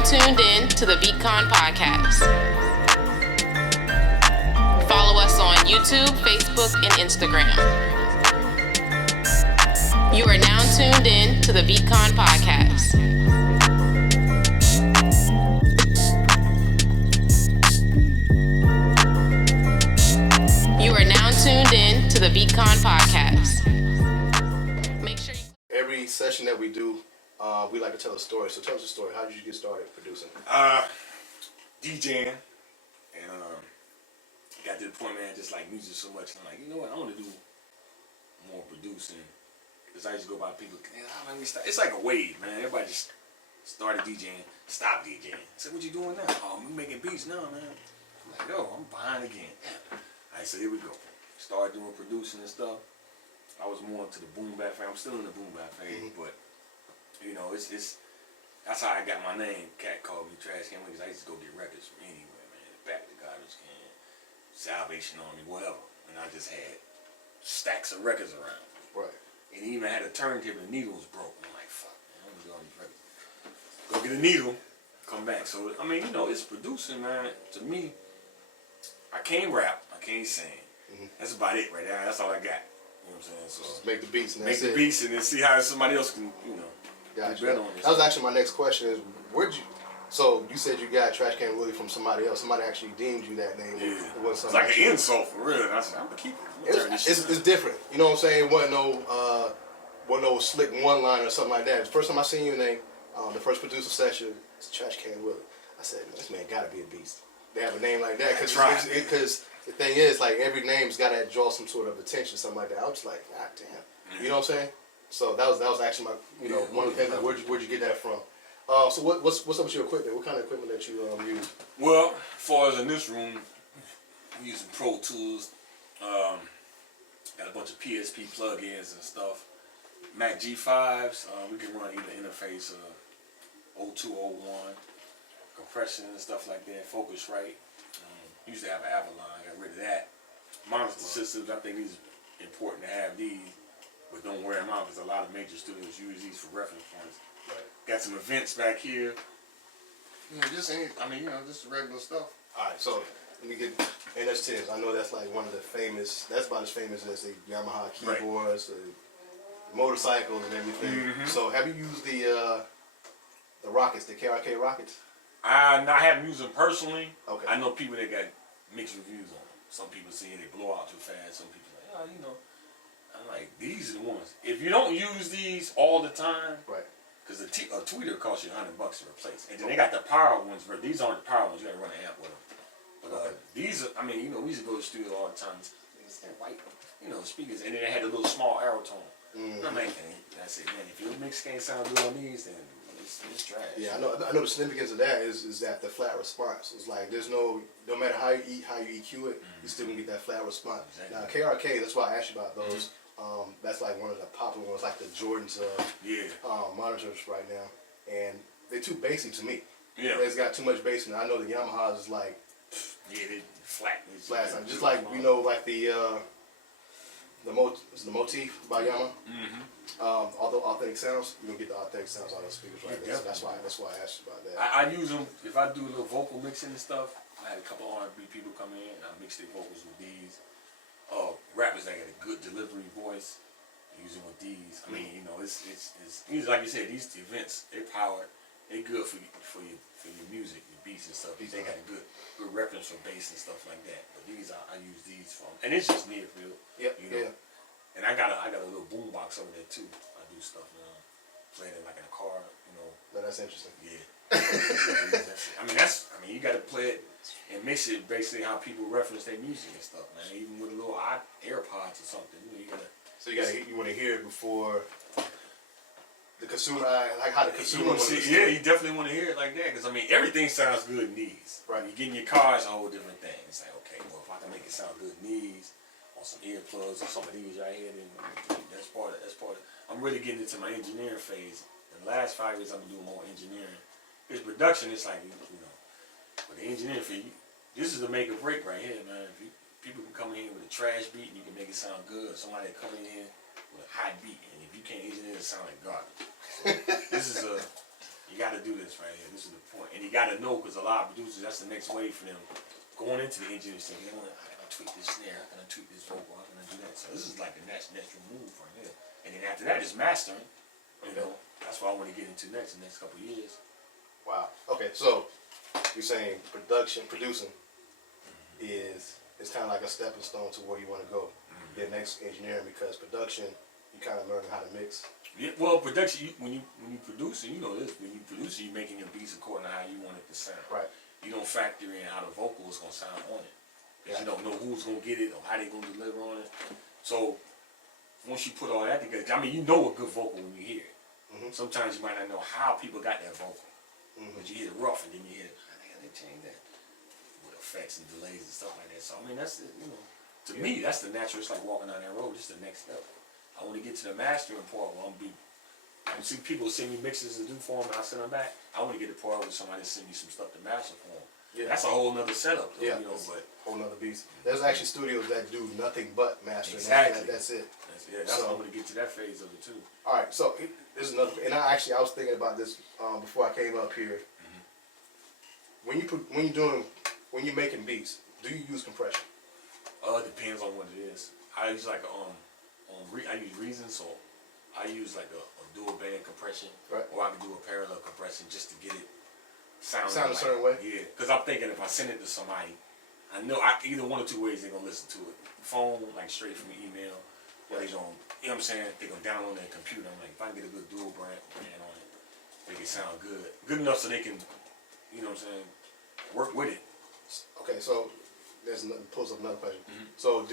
now tuned in to the beatconn podcast. Follow us on YouTube, Facebook, and Instagram. You are now tuned in to the beatconn podcast. You are now tuned in to the beatconn podcast. Make sure you... Every session that we do, we like to tell a story. So tell us a story. How did you get started producing? DJing, and got to the point, man, I just like music so much. I'm like, you know what? I want to do more producing, because I used to go by people. It's like a wave, man. Everybody just started DJing, stopped DJing. I said, what you doing now? Oh, I'm making beats now, man. I'm like, yo, I'm behind again. I said, here we go. Started doing producing and stuff. I was more into the boom bap phase. I'm still in the boom bap phase, but you know, it's that's how I got my name. Cat called me Trashcan because I used to go get records from anywhere, man. Back to Garbage Can, Salvation Army, whatever. And I just had stacks of records around. Right. And even had a turntable, the needle was broke. I'm like, fuck, man, I'm gonna do all these records. Go get a needle, come back. So I mean, you know, it's producing, man. To me, I can't rap, I can't sing. That's about it right there. That's all I got. You know what I'm saying? So just make the beats and make that's the it. beats and then see how somebody else can, you know, Gotcha. do better on this. That was actually my next question is, where'd you, so you said you got Trashcanwillie from somebody else. Somebody actually deemed you that name. Yeah. It wasn't It's like somebody an insult for real. And I said, I'm gonna keep it. It's different. You know what I'm saying? It wasn't no slick one line or something like that. The first time I seen your name, the first producer session, it's Trashcanwillie. I said, this man gotta be a beast. They have a name like that because the thing is, like, every name's gotta draw some sort of attention, something like that. I was like, God damn. You know what I'm saying? So that was actually my, you know, one of the things. Like, where'd you get that from? So what's up with your equipment? What kind of equipment that you use? Well, as far as in this room, we're using Pro Tools. Got a bunch of PSP plugins and stuff. Mac G5s. We can run either interface 0201, compression and stuff like that. Focusrite. Used to have an Avalon. Got rid of that. Monitor systems. I think these are important to have these, but don't wear them out because a lot of major studios use these for reference points. Right. Got some events back here. You know, just regular stuff. Alright, so let me get NS10s. I know that's like one of the famous, that's about as famous as the Yamaha keyboards, the motorcycles and everything. So have you used the rockets, the KRK rockets? I haven't used them personally. Okay. I know people that got mixed reviews on them. Some people say they blow out too fast. Some people like, oh, you know. I'm like, these are the ones. If you don't use these all the time, right? Because a tweeter costs you $100 to replace, and then they got the power ones. But these aren't the power ones. You got to run an amp with them. But these are, I mean, you know, we used to go to the studio all the time. It's that white, you know, speakers, and then they had a little small arrow tone. I'm like, that's it, man. If your mix can't sound good on these, then it's trash. Yeah, I know the significance of that is that the flat response. It's like there's no matter how you EQ it, you still gonna get that flat response. Exactly. Now KRK, that's why I asked you about those. That's like one of the popular ones, like the Jordan's monitors right now, and they're too basic to me. Yeah, it's got too much bass in it. I know the Yamahas is like they flat. Flat. Just like you know, like the Motif by Yamaha. Although authentic sounds, you don't get the authentic sounds out of the speakers right there. So that's why I asked you about that. I use them if I do a little vocal mixing and stuff. I had a couple R&B people come in, and I mix their vocals with these. Rappers that got a good delivery voice, using with these. I mean, you know, it's like you said, these events, they're powered, they're good for your music, your beats and stuff. They got a good reference for bass and stuff like that. But these I use these for, and it's just near field. Yep. You know? And I got a little boom box over there too. I do stuff now, playing it like in a car, you know. No, that's interesting. Yeah. I mean, you got to play it and mix it basically how people reference their music and stuff, man. Even with a little AirPods or something, you gotta. So you want to hear it before the consumer, like how the consumer. You definitely want to hear it like that, because I mean, everything sounds good in these. Right. You get in your car, it's a whole different thing. It's like, okay, well, if I can make it sound good in these, on some earplugs or some of these right here, then that's part of. I'm really getting into my engineering phase. In the last 5 years, I've been doing more engineering. It's production. It's like, you know, but the engineering for you, this is the make or break right here, man. People can come in here with a trash beat and you can make it sound good. Somebody come in here with a hot beat, and if you can't engineer it, sound like garbage. So this is you got to do this right here. This is the point. And you got to know, because a lot of producers, that's the next wave for them. Going into the engineering thing, they want to, I'm going to tweak this snare, I'm going to tweak this vocal, I'm going to do that. So this is like the natural move right here. And then after that is mastering. You know, that's what I want to get into next, the next couple of years. Wow. Okay, so you're saying producing is kind of like a stepping stone to where you want to go. Then next engineering, because production, you kind of learn how to mix. Yeah, well, production, when you produce, and you know this, when you produce, you're making your beats according to how you want it to sound. Right. You don't factor in how the vocal is going to sound on it. Because you don't know who's going to get it or how they're going to deliver on it. So once you put all that together, I mean, you know a good vocal when you hear it. Sometimes you might not know how people got that vocal. But you hear it rough, and then you hear it, they changed that with effects and delays and stuff like that. So I mean, that's you know, to me, that's the natural. It's like walking down that road. It's the next step. I want to get to the mastering part where I see people send me mixes to do for them, and I send them back. I want to get the part where somebody send me some stuff to master for them. Yeah, that's a whole nother setup, though, you know. But whole nother beast. There's actually studios that do nothing but mastering. Exactly. That's it. That's so, I want to get to that phase of it too. All right, so this is another. And I was thinking about this before I came up here. When you're making beats, do you use compression? It depends on what it is. I use like I use Reason, so I use like a dual band compression, right. Or I can do a parallel compression just to get it sound a certain way. Yeah, because I'm thinking if I send it to somebody, I know either one or two ways they're gonna listen to it. Phone, like straight from the email, or they gonna, you know what I'm saying? They're gonna download their computer. I'm like, if I can get a good dual band on it, make it sound good enough so they can, you know what I'm saying, work with it. Okay, so pulls up another question. So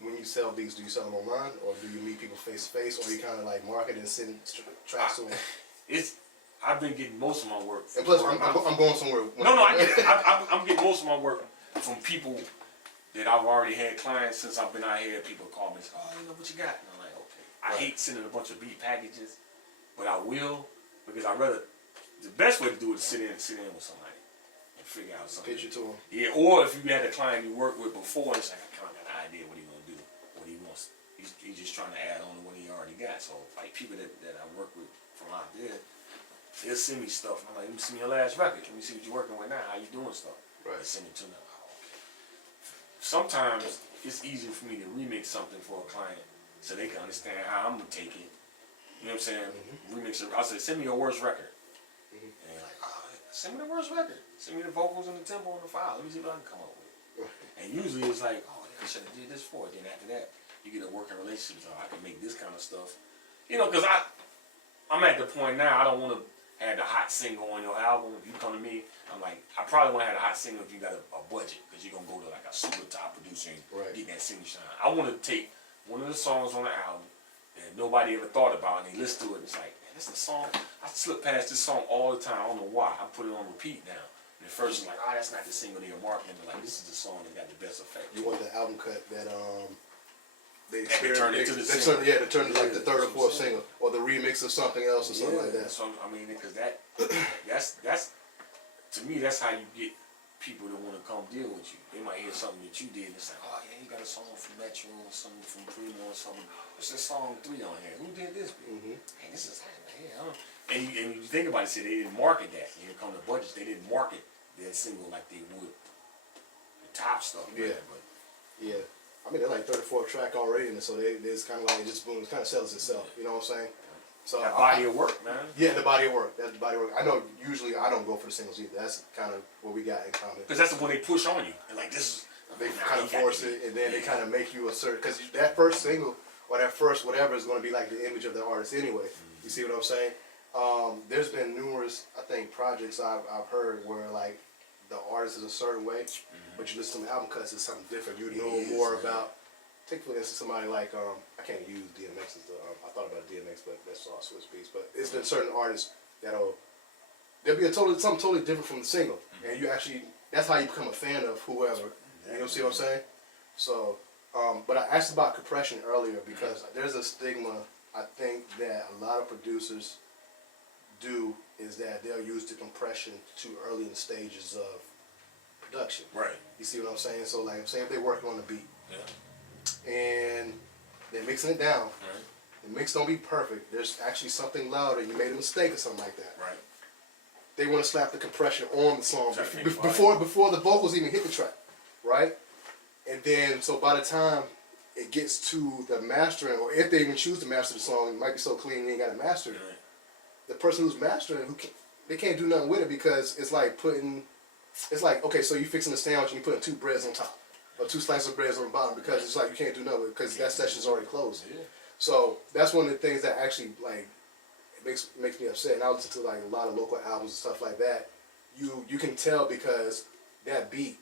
when you sell beats, do you sell them online, or do you meet people face to face, or you kind of like market and send tracks to them? I've been getting most of my work. And plus, I'm going somewhere. I'm getting most of my work from people that I've already had clients since I've been out here. People call me and say, "Oh, you know what you got?" And I'm like, "Okay." I hate sending a bunch of beat packages, but I will, because I rather. The best way to do it is sit in with somebody and figure out something. Pitch it to them. Yeah, or if you had a client you worked with before, it's like, I kind of got an idea what he's gonna do, what he wants. He's just trying to add on to what he already got. So like people that I work with from out there, they'll send me stuff. I'm like, let me see your last record. Let me see what you're working with now. How you doing stuff? Right. They send it to me. Oh, okay. Sometimes it's easier for me to remix something for a client so they can understand how I'm gonna take it. You know what I'm saying? Remix it. I said, send me your worst record. And they're like, oh, send me the worst record. Send me the vocals and the tempo and the file. Let me see what I can come up with. And usually it's like, oh, I should have did this for it. Then after that, you get a working relationship. So I can make this kind of stuff. You know, because I'm at the point now, I don't want to have the hot single on your album. If you come to me, I'm like, I probably want to have the hot single if you got a budget, because you're going to go to like a super top producer and get that single shine. I want to take one of the songs on the album that nobody ever thought about, and they listen to it, and it's like, man, this is the song. I slip past this song all the time. I don't know why. I put it on repeat now. And at first, I'm like, oh, that's not the single they were marketing, but like, this is the song that got the best effect. You want the album cut that they turn into the single. They turn it like the third or fourth single, or the remix of something else or something like that. So I mean, because that's to me, that's how you get people that want to come deal with you. They might hear something that you did, and it's like, oh yeah, you got a song from Metro or something from Primo or something. What's this song 3 on here? Who did this? Hey, this is and you think about it, say they didn't market that. Here come the budgets, they didn't market that single like they would the top stuff. Yeah, but I mean, they're like 34 track already, and so it's kind of like it just boom, it kind of sells itself. You know what I'm saying? So that body of work, man. Yeah, the body of work. That's the body of work. I know usually I don't go for the singles either. That's kind of what we got in common. Because that's the one they push on you. And like this is they kind of force it, and then they kind of make you a certain, because that first single or that first whatever is going to be like the image of the artist anyway. You see what I'm saying? There's been numerous, I think, projects I've heard where like the artist is a certain way, but you listen to the album cuts, it's something different. You know more about. Take for instance somebody like I can't use DMX as the I thought about DMX, but that's all Swiss Beats. But it's been certain artists there'll be something totally different from the single, and you actually that's how you become a fan of whoever. You know, see what I'm saying? So, but I asked about compression earlier because there's a stigma I think that a lot of producers do is that they'll use the compression too early in the stages of production. Right. You see what I'm saying? So like I'm saying if they're working on a beat. And they're mixing it down. The mix don't be perfect. There's actually something loud and you made a mistake or something like that. Right. they want to slap the compression on the song Try to make it before the vocals even hit the track, right? And then so by the time it gets to the mastering, or if they even choose to master the song, it might be so clean you ain't got to master it. Right. The person who's mastering, they can't do nothing with it because it's like it's like, okay, so you fixing a sandwich and you putting 2 breads on top or 2 slices of breads on the bottom because it's like you can't do nothing with it because that session's already closed. Yeah. So that's one of the things that actually like it makes me upset. And I listen to like a lot of local albums and stuff like that. You can tell because that beat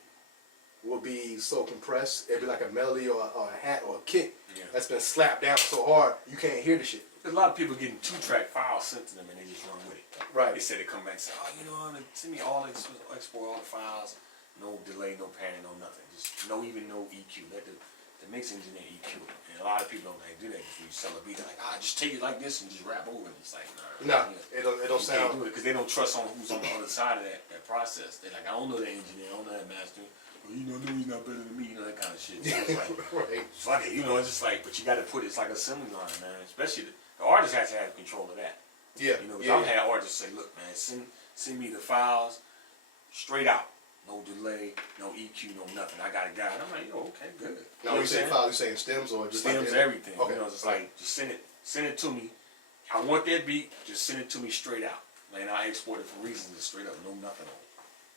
will be so compressed. It'll be like a melody or a hat or a kick that's been slapped down so hard you can't hear the shit. There's a lot of people getting 2-track files sent to them and they just run with it. Right. They said they come back and say, oh, you know, send me all export all the files, no delay, no panning, no nothing, just no EQ. Let the mix engineer EQ. And a lot of people don't like do that. If you sell a beat, they're like, just take it like this and just rap over it. It's like, nah. It don't sound. Can't do it because they don't trust on who's on the other side of that process. They're like, I don't know that engineer, I don't know that master. Well, you know, he's not better than me, that kind of shit. So it's like, right. fuck it, it's just like, but you got to put it's like a assembly line, man. Especially the artist has to have control of that. Yeah. I've had artists say, look, man, send me the files straight out. No delay, no EQ, no nothing. I got a guy. And I'm like, okay, good. Now when you say files, you saying stems or just stems, like everything. Okay. It's like, just send it to me. I want that beat, just send it to me straight out. Man, I export it for reasons, just straight up, no nothing on it.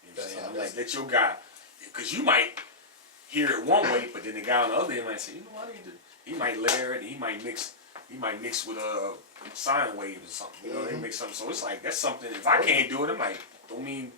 You know what I'm saying? I'm like, that's your guy. Because you might hear it one way, but then the guy on the other end might say, you know what, he might layer it, he might mix with a sine wave or something. You know, they mix something. So it's like, that's something, if I can't do it, I'm like, don't mean,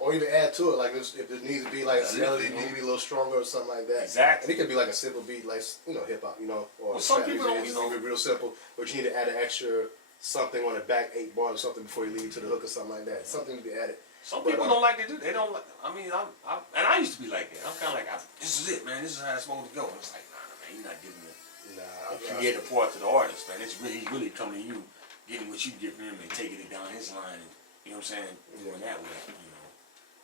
Or even add to it, like if it needs to be like a melody, needs to be a little stronger or something like that. Exactly. And it could be like a simple beat, like hip hop, or some people don't, It can be real simple, but you need to add an extra something on the back 8 bars or something before you lead to the hook or something like that. Something to be added. Some people don't like to do. They don't like. I mean, and I used to be like that. I'm kind of like, this is it, man. This is how it's supposed to go. And it's like, nah, man, you're not giving the creative part to the artist, man. It's he's really coming to you, getting what you give him and taking it down his line, and you know what I'm saying, going that way.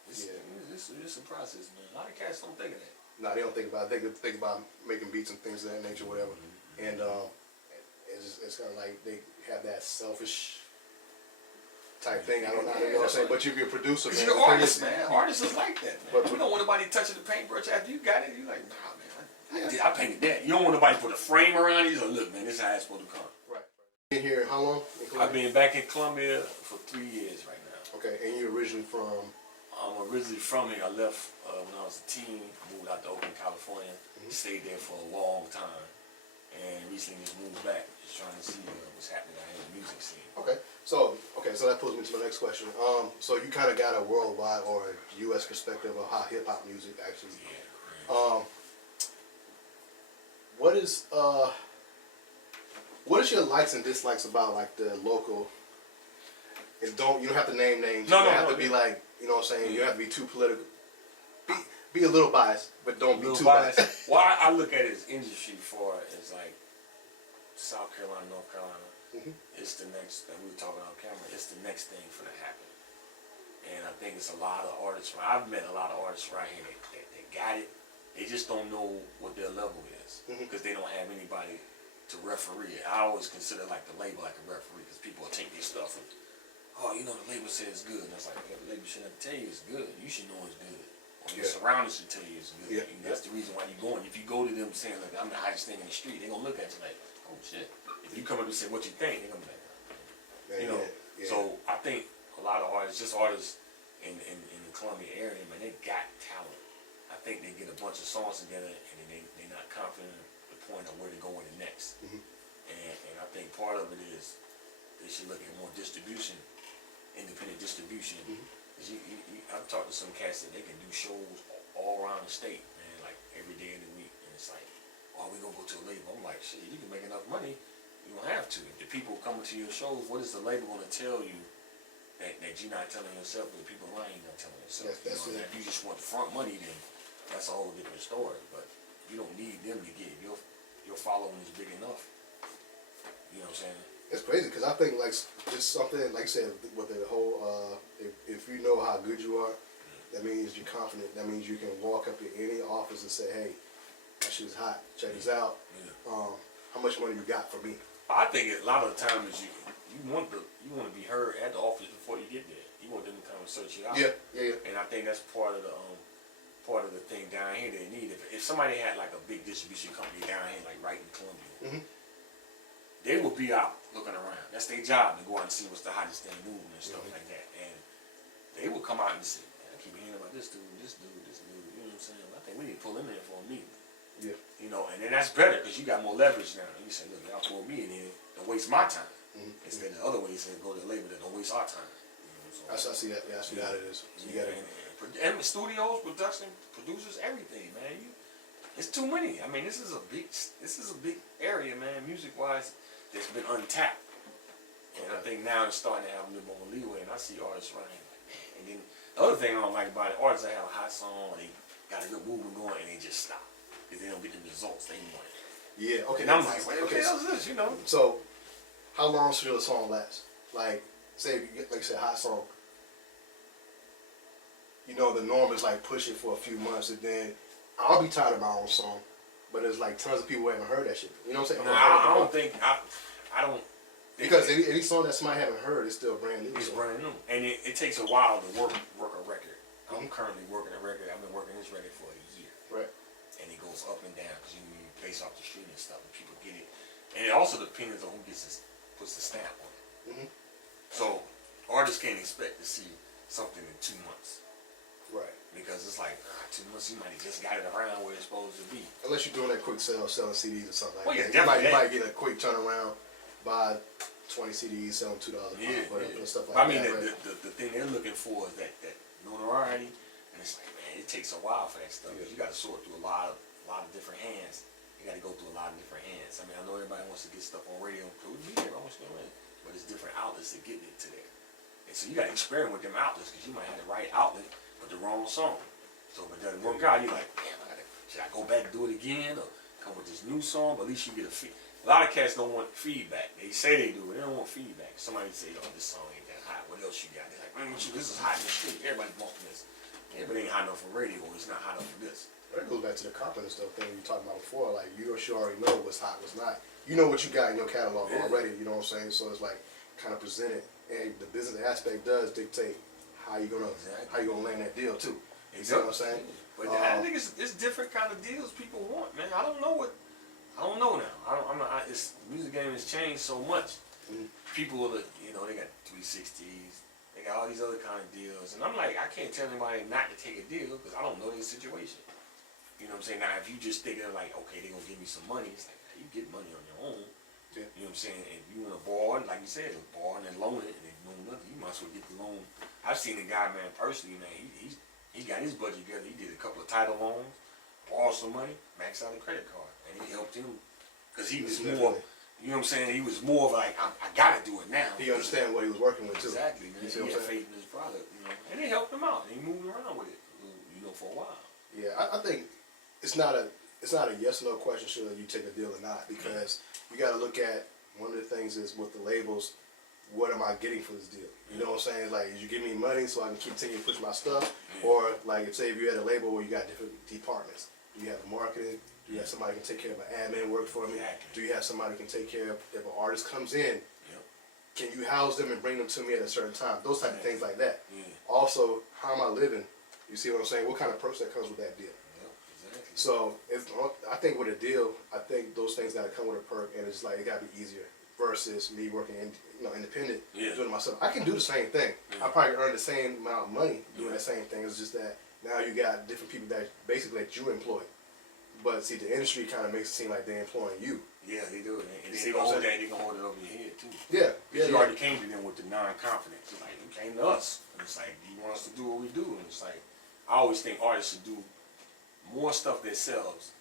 It's a process, man. A lot of cats don't think of that. No, they don't think about it. They think about making beats and things of that nature, whatever. And it's kind of like they have that selfish type thing. I don't know what I'm saying. But you're a producer, man. You're an artist, man. Artists is like that, man. But we don't want nobody touching the paintbrush after you got it. You're like, nah, man. I painted that. You don't want nobody to put a frame around it. You're like, look, man, this is how it's supposed to come. Right. Been here how long? I've been back in Columbia for 3 years right now. Okay, and you're originally from? I'm originally from here. I left when I was a teen. Moved out to Oakland, California. Stayed there for a long time. And recently just moved back. Just trying to see what's happening out here in the music scene. Okay, so that pulls me to my next question. So you kind of got a worldwide or a U.S. perspective of how hip hop music actually. Yeah. What is your likes and dislikes about like the local? And you don't have to name names. You don't have to be like, you know what I'm saying. You don't have to be too political. Be a little biased, but don't be too biased. Well, I look at it as industry for as like South Carolina, North Carolina. It's the next, and we were talking on camera, it's the next thing for to happen. And I think it's a lot of artists, I've met a lot of artists right here that got it. They just don't know what their level is because they don't have anybody to referee it. I always consider like the label like a referee because people will take their stuff and, the label says it's good. And I was like, the label shouldn't tell you it's good. You should know it's good. Or your surroundings should tell you it's good. And that's the reason why you're going. If you go to them saying, like, I'm the hottest thing in the street, they're going to look at you like, oh, shit. If you come up and say what you think, they're going to be like, So I think a lot of artists, just artists in the Columbia area, man, they got talent. I think they get a bunch of songs together and then they're not confident at the point of where to go with it next. And I think part of it is they should look at more distribution, independent distribution. I've talked to some cats that they can do shows all around the state, man, like every day of the week. And it's like, we gonna go to a label. I'm like, shit, you can make enough money. You don't have to. If the people coming to your shows, what is the label gonna tell you that you're not telling yourself, but the people around you not telling yourself? If you just want the front money, then that's a whole different story. But you don't need them to give. Your following is big enough. You know what I'm saying? It's crazy because I think like just something like you said with the whole if you know how good you are, that means you're confident. That means you can walk up to any office and say, hey, that shit's hot. Check this out. How much money you got for me? I think a lot of the time is you want to be heard at the office before you get there. You want them to come and search you out. Yeah. And I think that's part of the thing down here they need. If somebody had like a big distribution company down here, like right in Columbia, they would be out looking around. That's their job, to go out and see what's the hottest thing moving and stuff like that. And they would come out and say, man, I keep hearing about this dude, you know what I'm saying? I think we need to pull him in for a meeting. Yeah. You know, and then that's better because you got more leverage now. You say, look, y'all pull me in here, don't waste my time. Instead of the other way, you say, go to the label that don't waste our time. You know, so, I see that. Yeah, I see how it is. So you got it. And studios, production, producers, everything, man. It's too many. I mean, this is a big area, man. Music wise, that's been untapped. And I think now it's starting to have a little more leeway. And I see artists running like, man. And then the other thing I don't like about it, artists that have a hot song, they got a good movement going, and they just stop because they don't get the results they want. Yeah. Okay. And I'm like, what the hell is this? You know. So, how long should a song last? Like, say, you get, like you said, hot song. You know, the norm is like push it for a few months, and then I'll be tired of my own song. But there's like tons of people who haven't heard that shit. You know what I'm saying? I don't think. Because any song that somebody haven't heard is still brand new. It's brand new, and it takes a while to work a record. I'm currently working a record. I've been working this record for a year. Right. And it goes up and down because you base off the street and stuff, and people get it. And it also depends on who puts the stamp on it. So artists can't expect to see something in 2 months. Right. Because it's like 2 months, you might have just got it around where it's supposed to be. Unless you're doing that quick sale, selling CDs or something like that. Yeah, You might get a quick turnaround, buy 20 CDs, sell them $2 and stuff like that. I mean, the thing they're looking for is that notoriety, and it's like, man, it takes a while for that stuff. Because you got to sort through a lot of different hands. You got to go through a lot of different hands. I mean, I know everybody wants to get stuff on radio, including me, but it's different outlets that get it to there. And so you got to experiment with them outlets because you might have the right outlet, but the wrong song. So if it doesn't work out, you're like, damn, should I go back and do it again or come with this new song? But at least you get a lot of cats don't want feedback. They say they do, but they don't want feedback. Somebody say, oh, this song ain't that hot. What else you got? They're like, man, this is hot in the street. Everybody's bumping this. Yeah, but it ain't hot enough for radio. It's not hot enough for this. That goes back to the confidence stuff thing you were talking about before. Like, you already know what's hot, what's not. You know what you got in your catalog already, you know what I'm saying? So it's like kind of presented. And the business aspect does dictate how you gonna land that deal too. You see what I'm saying? But I think it's different kind of deals people want, man. I don't know now. This music game has changed so much. People are, they got 360s, they got all these other kind of deals, and I'm like, I can't tell anybody not to take a deal because I don't know their situation. You know what I'm saying? Now, if you just thinking like, okay, they're gonna give me some money, it's like, you get money on your own. Yeah. You know what I'm saying? And you want to borrow, like you said, borrow and then loan it, and then loan nothing. You might as well get the loan. I've seen a guy, man, personally, man, he got his budget together. He did a couple of title loans, borrowed some money, maxed out a credit card, and it helped him because he was more. You know what I'm saying? He was more of like, I gotta do it now. He understand what he was working with too. Exactly, man. He had faith in his product, and it helped him out. And he moved around with it, for a while. Yeah, I think it's not a yes or no question should you take a deal or not, because you got to look at, one of the things is with the labels, what am I getting for this deal? You know what I'm saying? Like, is you give me money so I can continue to push my stuff, or like if say if you had a label where you got different departments, do you have marketing? Do you have somebody who can take care of an admin work for me? Do you have somebody who can take care of if an artist comes in? Can you house them and bring them to me at a certain time? Those type of things like that. Also, how am I living? You see what I'm saying? What kind of perks that comes with that deal? So I think with a deal, I think those things gotta come with a perk, and it's like it gotta be easier versus me working independent, doing it myself. I can do the same thing. I probably earn the same amount of money doing that same thing. It's just that now you got different people that basically that you employ. But see, the industry kind of makes it seem like they're employing you. Yeah, they do. And they gonna hold that. They gonna hold it over your head too. Yeah. You already came to them with the non-confidence. It's like, you came to us, and it's like, you want us to do what we do, and it's like, I always think artists should do more stuff themselves,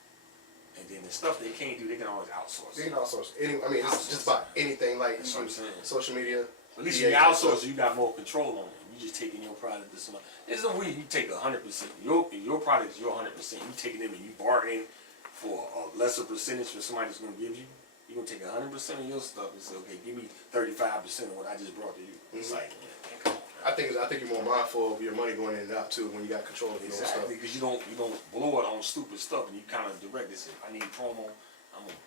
and then the stuff they can't do, they can always outsource. They can outsource. It's just about anything like social media. At least you outsource, you got more control on it. You just taking your product to somebody. There's no way you take 100%. Your product is your 100%. You taking them and you bargaining for a lesser percentage for somebody that's gonna give you. You're gonna take 100% of your stuff and say, okay, give me 35% of what I just brought to you. It's like, man, come on. I think you're more mindful of your money going in and out too when you got control of your own stuff. Exactly, because you don't blow it on stupid stuff, and you kind of direct it. Say, if I need promo, I'm gonna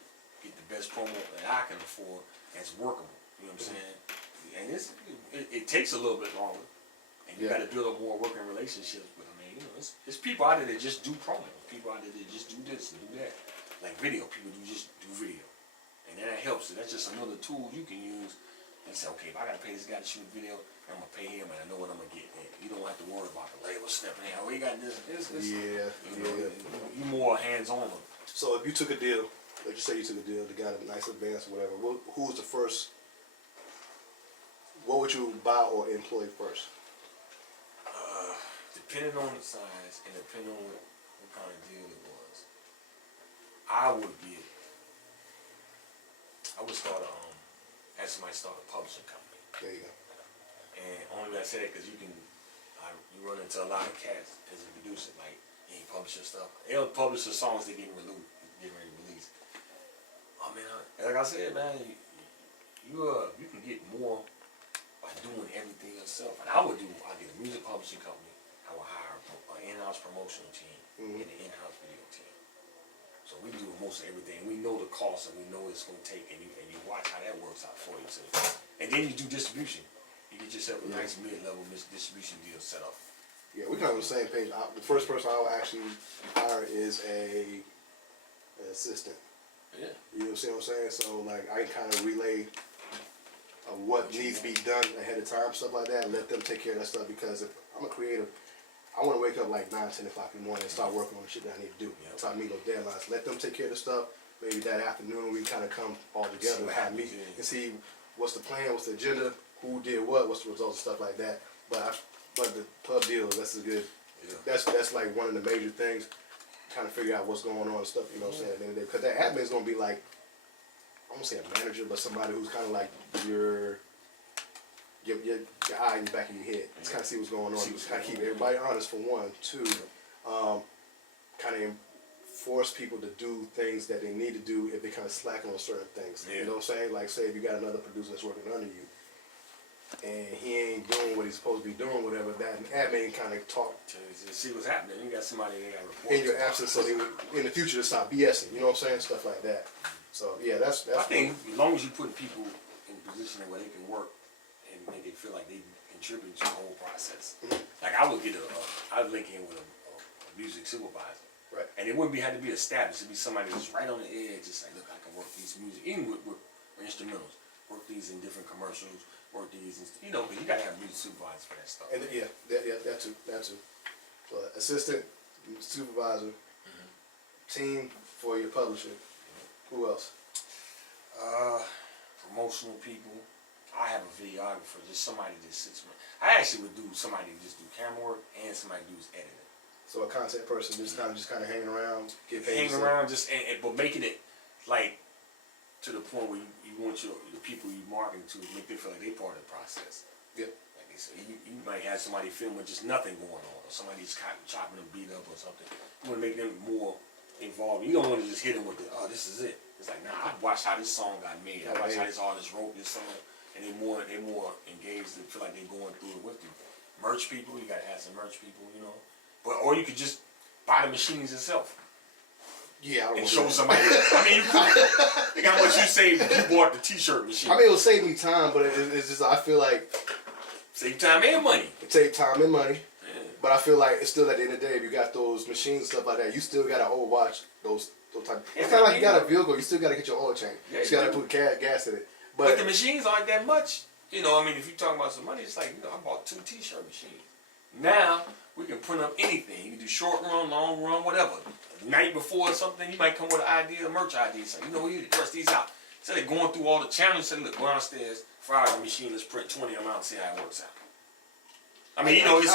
get the best promo that I can afford that's workable. You know what I'm saying? And it takes a little bit longer. and you got to build up more working relationships with them. I mean, you know, it's people out there that just do promo. People out there that just do this and do that. Like video, people just do video, and that helps. So that's just another tool you can use. And say, okay, if I gotta pay this guy to shoot a video, I'm gonna pay him, and I know what I'm gonna get. And you don't have to worry about the label stepping in. Oh, you got this. Yeah, You more hands on. So if you took a deal, let's just say you took a deal, they got a nice advance or whatever. Who's the first? What would you buy or employ first? Depending on the size and depending on what kind of deal it was, I would start have somebody start a publishing company. There you go. And only way I say that because you run into a lot of cats as a producer, like you ain't publishing stuff. They'll publish the songs they getting ready to release. Oh man, like I said, man, you can get more by doing everything yourself. And I'll get a music publishing company. I will hire an in-house promotional team and an in-house video team. So we do most of everything. We know the cost and we know what it's going to take, and you watch how that works out for you. So, and then you do distribution. You get yourself a nice mid-level distribution deal set up. Yeah, we're kind of on the same page. The first person I'll actually hire is an assistant. Yeah. You know what I'm saying? So like I can kind of relay what needs to be done ahead of time, stuff like that, and let them take care of that stuff, because if I'm a creative, I want to wake up like 9, 10 o'clock in the morning and start working on the shit that I need to do. Start meeting those deadlines. Let them take care of the stuff. Maybe that afternoon we can kind of come all together and kind of meet and see what's the plan, what's the agenda, who did what, what's the results, and stuff like that. But the pub deals, that's a good. Yeah. That's like one of the major things. Kind of figure out what's going on and stuff. You know what I'm saying? Because that admin is gonna be like, I won't say a manager, but somebody who's kind of like your eye in the back of your head. Just kind of see what's going on. Just kind of keep everybody honest for one. Two, kind of force people to do things that they need to do if they kind of slack on certain things. Yeah. You know what I'm saying? Like say if you got another producer that's working under you, and he ain't doing what he's supposed to be doing, whatever, that admin kind of talk to see what's happening. You got somebody that got reports in your absence, so they would in the future to stop BSing. You know what I'm saying? Stuff like that. So yeah, that's. I think as long as you put people in a position where they can work and make it feel like they contribute to the whole process. Like I would I'd link in with a music supervisor. Right. And it wouldn't have to be established. It'd be somebody that's right on the edge, just like, look, I can work these music, even with instrumentals, work these in different commercials, work these, you know, but you gotta have music supervisors for that stuff. And that too. So assistant, supervisor, team for your publisher. Who else? Promotional people. I have a videographer, just somebody that sits around. I actually would do somebody who just do camera work and somebody who does editing. So a content person just kind of hanging around, get paid. Hanging around, but making it like to the point where you want the people you marketing to make them feel like they part of the process. Yep. Like they say, you might have somebody filming just nothing going on, or somebody's chopping them beat up or something. You want to make them more involved. You don't want to just hit them with this is it. It's like, nah, I watched how this song got made. I watched how this artist wrote this song, and they're more engaged. They feel like they're going through it with you. Merch people, you gotta have some merch people, you know. Or you could just buy the machines yourself. Yeah, I don't and show somebody. I mean, you could. Think how much you saved if you bought the T-shirt machine. I mean, it'll save me time, but it's just I feel like save time and money. It save time and money, but I feel like it's still at the end of the day, if you got those machines and stuff like that, you still gotta watch those type. It's kind of like you got a vehicle, you still gotta get your oil change. You just gotta put gas in it. But the machines aren't that much. You know, I mean, if you talk about some money, it's like, I bought 2 T-shirt machines. Now we can print up anything. You can do short run, long run, whatever. The night before or something, you might come with an idea, a merch idea. Say, we need to press these out. Instead of going through all the channels, say, look, go downstairs, fire the machine, let's print 20 of them out and see how it works out. I mean, it's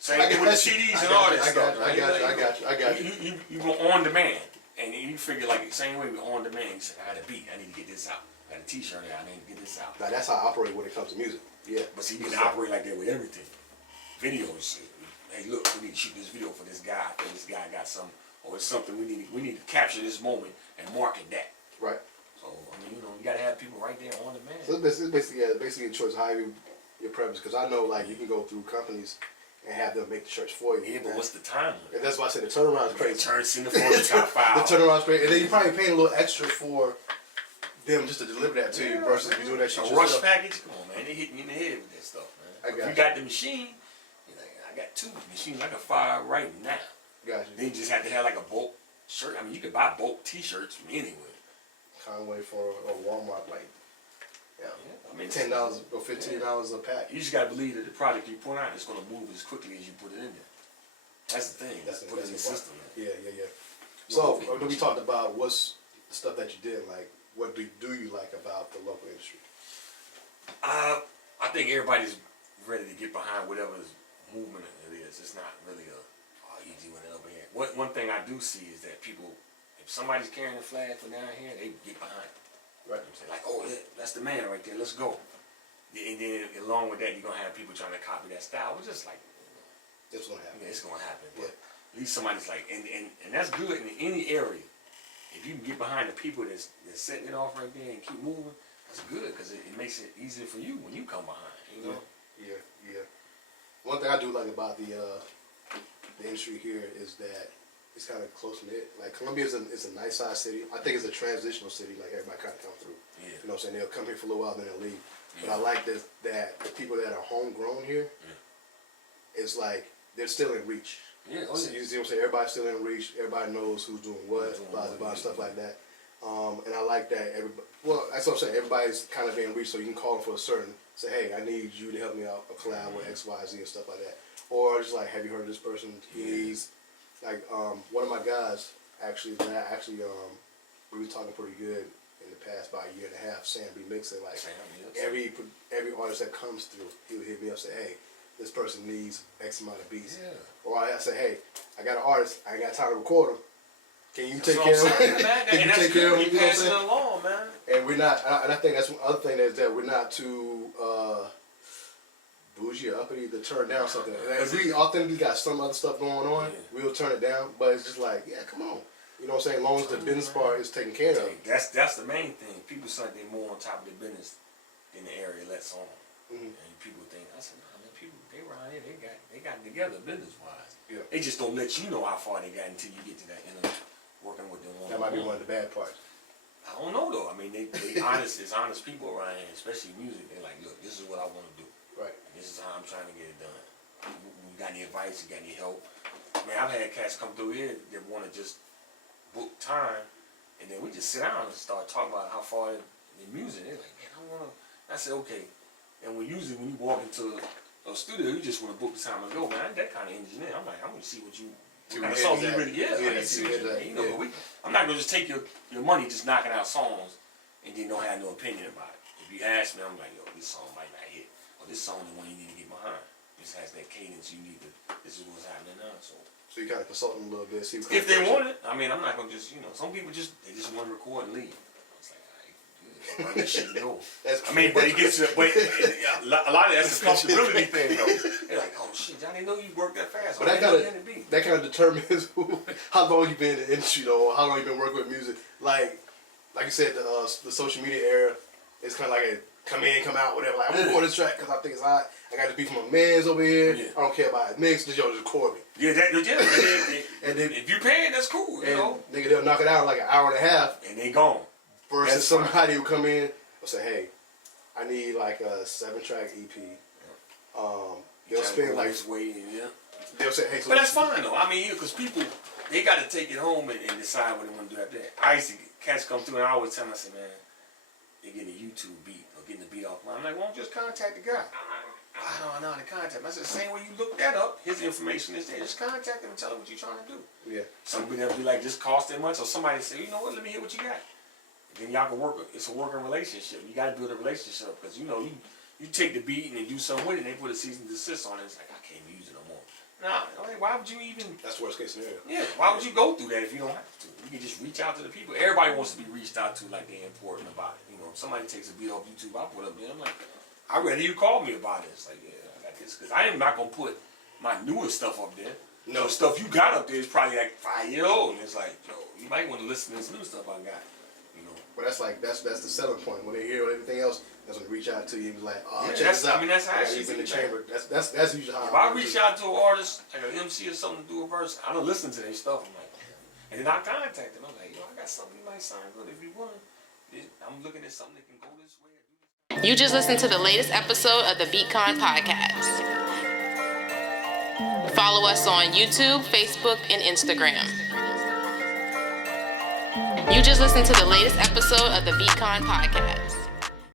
same thing with the CDs and all that stuff. I got you. You go on demand, and you figure like the same way we on demand. You say, I got a beat, I need to get this out. I got a T-shirt, I need to get this out. Now that's how I operate when it comes to music. Yeah. But see, you can operate like that with everything. Videos. Hey, look, we need to shoot this video for this guy. I think this guy got something, or it's something we need to capture this moment and market that. Right. So I mean, you gotta have people right there on demand. So it's basically a choice of how your preference, because I know like you can go through companies and have them make the shirts for you. Yeah, but what's the time? And that's why I said the turnaround is crazy. Turns in the top 5. The turnaround is crazy, and then you're probably paying a little extra for them just to deliver that to you versus you doing that shit yourself. Rush package, come on, man, they hitting you in the head with that stuff, man. If you got the machine, got 2 machines I can fire right now. Gotcha. Then you just have to have like a bulk shirt. I mean, you could buy bulk T-shirts from anywhere. Conway for a Walmart, like, I mean, $10 or $15 a pack. You just gotta believe that the product you put out is gonna move as quickly as you put it in there. That's the thing. That's put it in the system. Yeah. So we talked about what's the stuff that you did. Like, what do you like about the local industry? I think everybody's ready to get behind whatever movement it is. It's not really easy when they're over here. One thing I do see is that people, if somebody's carrying a flag from down here, they get behind it. Right. Like, oh, yeah, that's the man right there. Let's go. And then along with that, you're gonna have people trying to copy that style. It's just like, it's gonna happen. Yeah, it's gonna happen. But at least somebody's like, and that's good in any area. If you can get behind the people that's setting it off right there and keep moving, that's good because it makes it easier for you when you come behind. You know. Yeah. One thing I do like about the industry here is that it's kind of close knit. Like Columbia is a nice sized city. I think it's a transitional city. Like everybody kind of come through. Yeah. You know what I'm saying? They'll come here for a little while, then they'll leave. But I like that the people that are homegrown here, it's like they're still in reach. Yeah. So you see what I'm saying? Everybody's still in reach. Everybody knows who's doing what, blah, stuff like that. And I like that. That's what I'm saying. Everybody's kind of in reach, so you can call them for a certain. Say, hey, I need you to help me out, a collab with X, Y, Z, and stuff like that. Or just like, have you heard of this person? He needs, like, one of my guys actually, we were talking pretty good in the past about a year and a half. Sam be mixing like every artist that comes through, he would hit me up and say, hey, this person needs X amount of beats. Yeah. Or I say, hey, I got an artist, I ain't got time to record him. Can you take care of him? Can you take care of him? You know what I'm saying? Along, man. And we're not, and I think that's one other thing is that we're not too bougie or uppity to turn down something. If we authentically got some other stuff going on, we'll turn it down. But it's just like, yeah, come on. You know what I'm saying? As long as the business part is taken care of. That's the main thing. People say they're more on top of their business than the area lets on. And people think, I said, nah, man, people, they around here, they got it together business-wise. Yeah. They just don't let you know how far they got until you get to that end of working with them. That might be one of the bad parts. I don't know though. I mean, they honest. It's honest people around here, especially music. They're like, look, this is what I want to do. Right. This is how I'm trying to get it done. You got any advice? You got any help? Man, I've had cats come through here that want to just book time, and then we just sit down and start talking about how far in music. They're like, man, I want to. I said, okay. And when you walk into a studio, you just want to book the time and go, man. That kind of engineer. I'm like, I'm gonna see what kind of songs you really but I'm not gonna just take your money just knocking out songs and then don't have no opinion about it. If you ask me, I'm like, yo, this song might not hit, or this song is the one you need to get behind. This has that cadence you need to. This is what's happening now. So you kind of consult them a little bit, see if they want it. I mean, I'm not gonna just some people just want to record and leave. It's like, all right, good. That shit go. I mean, but it gets but a lot of that's a comfortability thing though. They're like, oh shit, I didn't know you worked that fast. But that kind of determines how long you've been in the industry though, or how long you've been working with music. Like you said, the social media era is kind of like a come in, come out, whatever. Like, I'm gonna record this track because I think it's hot. I got to be from my man's over here. Yeah. I don't care about his mix. Just record me. Yeah, and then if you paying, that's cool. You know, nigga, they'll knock it out in like an hour and a half, and they gone. Versus somebody who come in and say, hey, I need like a 7-track EP. They'll spend like they'll say, hey, so but that's fine though. I mean, because people they got to take it home and decide what they want to do after that. I used to cats come through and I always tell them, I said, man, they're getting a YouTube beat or getting the beat off. I'm like, why don't you just contact the guy? I know how to contact him. I said, same way you look that up, his information is there. Just contact him and tell him what you're trying to do. Yeah. Somebody will be like, just cost that much, or somebody say, you know what, let me hear what you got. Then y'all can work. It's a working relationship. You got to build a relationship because you take the beat and then do something with it. And they put a cease and desist on it. It's like I can't use it no more. Nah, why would you even? That's worst case scenario. Yeah, why would you go through that if you don't have to? You can just reach out to the people. Everybody wants to be reached out to like they're important about it. If somebody takes a beat off YouTube, I put up there. I'm like, I'd rather you call me about it. It's like, yeah, I got this because I am not gonna put my newest stuff up there. No, stuff you got up there is probably like 5 years old, and it's like, yo, you might want to listen to this new stuff I got. But that's the selling point. When they hear everything else, that's when they reach out to you and be like, oh, yeah, check this out. I mean, that's how he's in the chamber. That's usually how. If I reach out to an artist, like an MC or something to do a verse, I don't listen to their stuff. I'm like, and then I contact them. I'm like, yo, I got something you might sound good if you want. I'm looking at something that can go this way. You just listened to the latest episode of the beatconn podcast. Follow us on YouTube, Facebook, and Instagram. You just listened to the latest episode of the beatconn podcast.